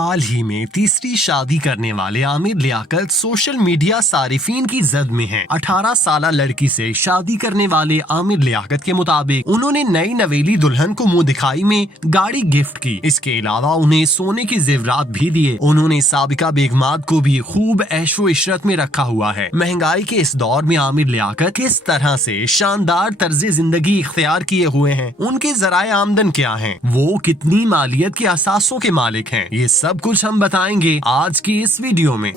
حال ہی میں تیسری شادی کرنے والے عامر لیاقت سوشل میڈیا صارفین کی زد میں ہیں۔ 18 سالہ لڑکی سے شادی کرنے والے عامر لیاقت کے مطابق انہوں نے نئی نویلی دلہن کو منہ دکھائی میں گاڑی گفٹ کی۔ اس کے علاوہ انہیں سونے کے زیورات بھی دیے۔ انہوں نے سابقہ بیگمات کو بھی خوب عیش و عشرت میں رکھا ہوا ہے۔ مہنگائی کے اس دور میں عامر لیاقت کس طرح سے شاندار طرز زندگی اختیار کیے ہوئے ہیں، ان کے ذرائع آمدن کیا ہیں، وہ کتنی مالیت کے اثاثوں کے مالک ہیں، یہ سب کچھ ہم بتائیں گے آج کی اس ویڈیو میں۔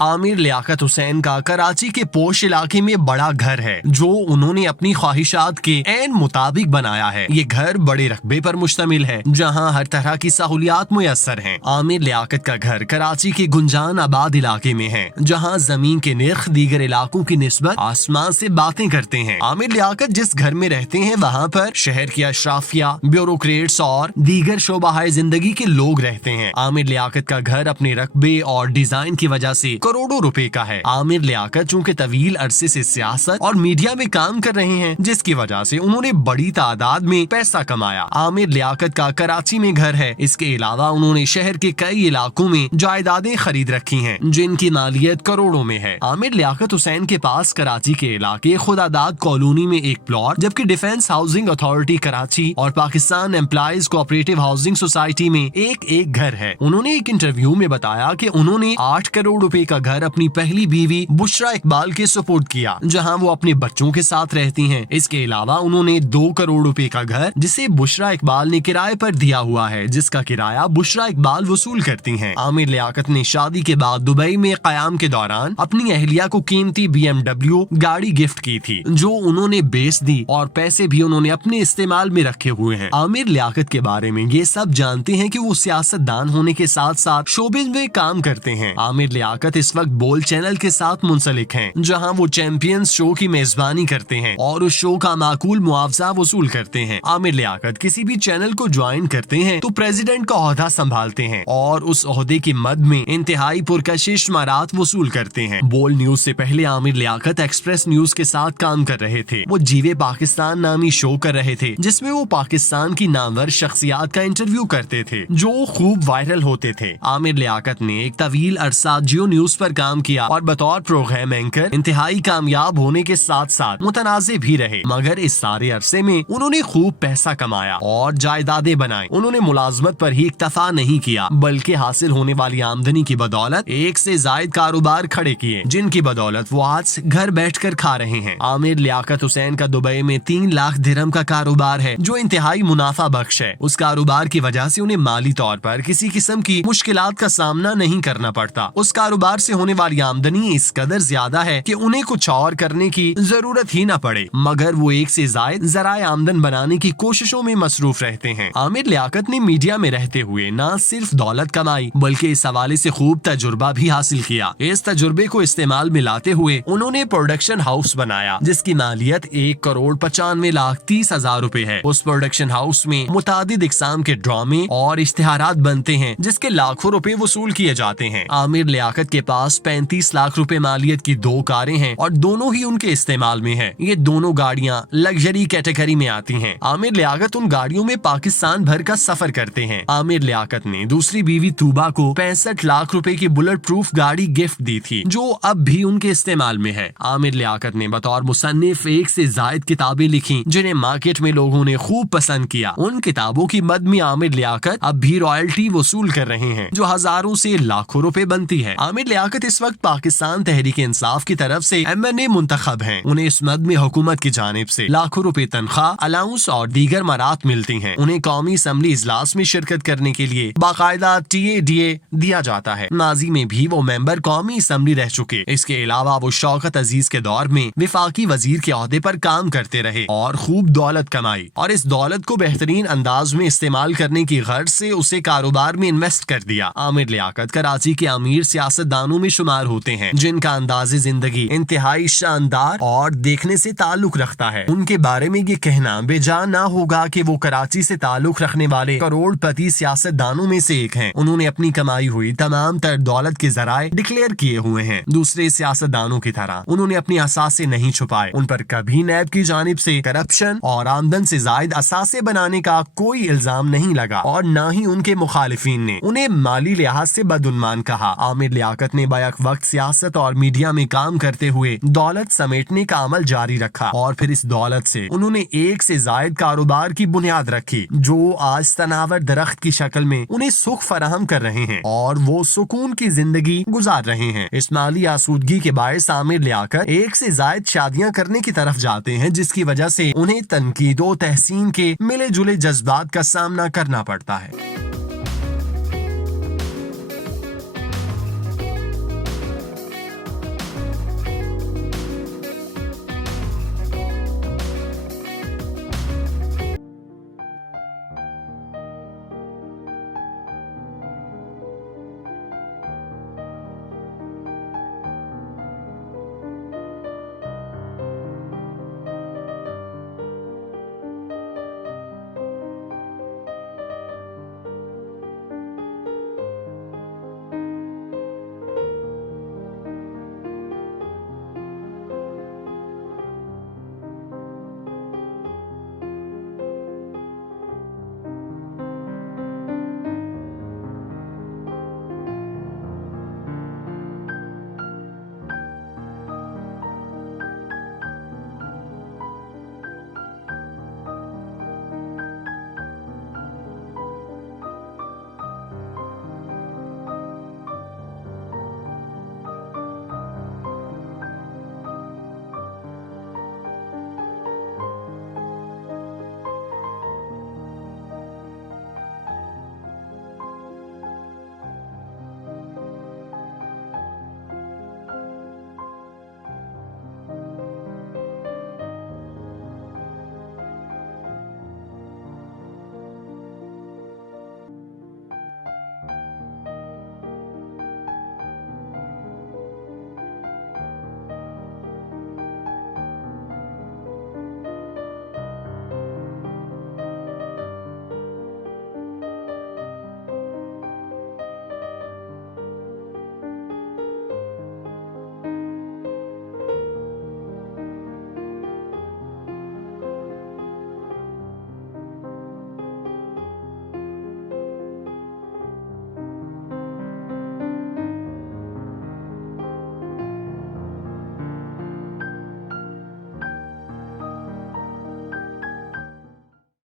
عامر لیاقت حسین کا کراچی کے پوش علاقے میں بڑا گھر ہے جو انہوں نے اپنی خواہشات کے عین مطابق بنایا ہے۔ یہ گھر بڑے رقبے پر مشتمل ہے جہاں ہر طرح کی سہولیات میسر ہیں۔ عامر لیاقت کا گھر کراچی کے گنجان آباد علاقے میں ہے جہاں زمین کے نرخ دیگر علاقوں کی نسبت آسمان سے باتیں کرتے ہیں۔ عامر لیاقت جس گھر میں رہتے ہیں وہاں پر شہر کی اشرافیہ، بیوروکریٹس اور دیگر شعبہ زندگی کے لوگ رہتے ہیں۔ عامر لیاقت کا گھر اپنے رقبے اور ڈیزائن کی وجہ سے کروڑوں روپے کا ہے۔ عامر لیاقت چونکہ طویل عرصے سے سیاست اور میڈیا میں کام کر رہے ہیں جس کی وجہ سے انہوں نے بڑی تعداد میں پیسہ کمایا۔ عامر لیاقت کا کراچی میں گھر ہے۔ اس کے علاوہ انہوں نے شہر کے کئی علاقوں میں جائیدادیں خرید رکھی ہیں جن کی مالیت کروڑوں میں ہے۔ عامر لیاقت حسین کے پاس کراچی کے علاقے خداداد کالونی میں ایک پلاٹ، جبکہ ڈیفنس ہاؤسنگ اتھارٹی کراچی اور Pakistan employees cooperative housing society میں ایک گھر ہے۔ انہوں نے ایک انٹرویو میں بتایا کہ انہوں نے 8 کروڑ روپے کا گھر اپنی پہلی بیوی بشرا اقبال کے سپرد کیا جہاں وہ اپنے بچوں کے ساتھ رہتی ہیں۔ اس کے علاوہ انہوں نے 2 کروڑ روپے کا گھر جسے بشرا اقبال نے کرائے پر دیا ہوا ہے جس کا کرایہ بشرا اقبال وصول کرتی ہیں۔ عامر لیاقت نے شادی کے بعد دبئی میں قیام کے دوران اپنی اہلیہ کو قیمتی BMW گاڑی گفٹ کی تھی جو انہوں نے بیچ دی اور پیسے بھی انہوں نے اپنے استعمال میں رکھے ہوئے ہیں۔ عامر لیاقت کے بارے میں یہ سب جانتے ہیں کہ وہ سیاست دان ہونے کے ساتھ ساتھ شوبز میں کام کرتے ہیں۔ عامر لیاقت اس وقت بول چینل کے ساتھ منسلک ہیں جہاں وہ چیمپئنز شو کی میزبانی کرتے ہیں اور اس شو کا معقول معاوضہ وصول کرتے ہیں۔ عامر لیاقت کسی بھی چینل کو جوائن کرتے ہیں تو پریزیڈنٹ کا عہدہ سنبھالتے ہیں اور اس عہدے کی مد میں انتہائی پرکشش شمارات وصول کرتے ہیں۔ بول نیوز سے پہلے عامر لیاقت ایکسپریس نیوز کے ساتھ کام کر رہے تھے۔ وہ جیوے پاکستان نامی شو کر رہے تھے جس میں وہ پاکستان کی نامور شخصیات کا انٹرویو کرتے تھے جو خوب وائرل ہوتے تھے۔ عامر لیاقت نے ایک طویل عرصہ جیو نیوز پر کام کیا اور بطور پروگرام اینکر انتہائی کامیاب ہونے کے ساتھ ساتھ متنازع بھی رہے، مگر اس سارے عرصے میں انہوں نے خوب پیسہ کمایا اور جائیدادیں بنائیں۔ انہوں نے ملازمت پر ہی اکتفا نہیں کیا بلکہ حاصل ہونے والی آمدنی کی بدولت ایک سے زائد کاروبار کھڑے کیے جن کی بدولت وہ آج گھر بیٹھ کر کھا رہے ہیں۔ عامر لیاقت حسین کا دبئی میں 3 لاکھ درہم کا کاروبار ہے جو انتہائی منافع بخش ہے۔ اس کاروبار کی وجہ سے انہیں مالی طور پر کسی قسم کی مشکلات کا سامنا نہیں کرنا پڑتا۔ اس کاروبار سے ہونے والی آمدنی اس قدر زیادہ ہے کہ انہیں کچھ اور کرنے کی ضرورت ہی نہ پڑے، مگر وہ ایک سے زائد ذرائع آمدن بنانے کی کوششوں میں مصروف رہتے ہیں۔ عامر لیاقت نے میڈیا میں رہتے ہوئے نہ صرف دولت کمائی بلکہ اس حوالے سے خوب تجربہ بھی حاصل کیا۔ اس تجربے کو استعمال میں لاتے ہوئے انہوں نے پروڈکشن ہاؤس بنایا جس کی مالیت 1,95,30,000 روپے ہے۔ اس پروڈکشن ہاؤس میں متعدد اقسام کے ڈرامے اور اشتہارات بنتے ہیں جس کے لاکھوں روپے وصول کیے جاتے ہیں۔ عامر لیاقت کے پاس 35 لاکھ روپے مالیت کی 2 کاریں ہیں اور دونوں ہی ان کے استعمال میں ہیں۔ یہ دونوں گاڑیاں لگژری کیٹیگری میں آتی ہیں۔ عامر لیاقت ان گاڑیوں میں پاکستان بھر کا سفر کرتے ہیں۔ عامر لیاقت نے دوسری بیوی توبہ کو 65 لاکھ روپے کی بلٹ پروف گاڑی گفٹ دی تھی جو اب بھی ان کے استعمال میں ہے۔ عامر لیاقت نے بطور مصنف 1 سے زائد کتابیں لکھی جنہیں مارکیٹ میں لوگوں نے خوب پسند کیا۔ ان کتابوں کی مد میں عامر لیاقت اب بھی رائلٹی وصول کر رہے ہیں جو ہزاروں سے لاکھوں روپے بنتی ہے۔ عامر لیاقت اس وقت پاکستان تحریک انصاف کی طرف سے MNA منتخب ہیں۔ انہیں اس مد میں حکومت کی جانب سے لاکھوں روپے تنخواہ، الاؤنس اور دیگر مرات ملتی ہیں۔ انہیں قومی اسمبلی اجلاس میں شرکت کرنے کے لیے باقاعدہ TADA دیا جاتا ہے۔ ماضی میں بھی وہ ممبر قومی اسمبلی رہ چکے۔ اس کے علاوہ وہ شوکت عزیز کے دور میں وفاقی وزیر کے عہدے پر کام کرتے رہے اور خوب دولت کمائی اور اس دولت کو بہترین انداز میں استعمال کرنے کی غرض سے اسے کاروبار میں انویسٹ کر دیا۔ عامر لیاقت کراچی کے امیر سیاستدان سیاستدانوں میں شمار ہوتے ہیں جن کا انداز زندگی انتہائی شاندار اور دیکھنے سے تعلق رکھتا ہے۔ ان کے بارے میں یہ کہنا بے جا نہ ہوگا کہ وہ کراچی سے تعلق رکھنے والے کروڑ پتی سیاستدانوں میں سے ایک ہیں۔ انہوں نے اپنی کمائی ہوئی تمام تر دولت کے ذرائع ڈکلیئر کیے ہوئے ہیں۔ دوسرے سیاستدانوں کی طرح انہوں نے اپنی اثاثے نہیں چھپائے۔ ان پر کبھی نیب کی جانب سے کرپشن اور آمدن سے زائد اثاثے بنانے کا کوئی الزام نہیں لگا اور نہ ہی ان کے مخالفین نے انہیں مالی لحاظ سے بدعنوان کہا۔ عامر لیاقت نے بیک وقت سیاست اور میڈیا میں کام کرتے ہوئے دولت سمیٹنے کا عمل جاری رکھا اور پھر اس دولت سے انہوں نے ایک سے زائد کاروبار کی بنیاد رکھی جو آج تناور درخت کی شکل میں انہیں سکھ فراہم کر رہے ہیں اور وہ سکون کی زندگی گزار رہے ہیں۔ اس مالی آسودگی کے باعث عامر لیاقت ایک سے زائد شادیاں کرنے کی طرف جاتے ہیں جس کی وجہ سے انہیں تنقید و تحسین کے ملے جلے جذبات کا سامنا کرنا پڑتا ہے۔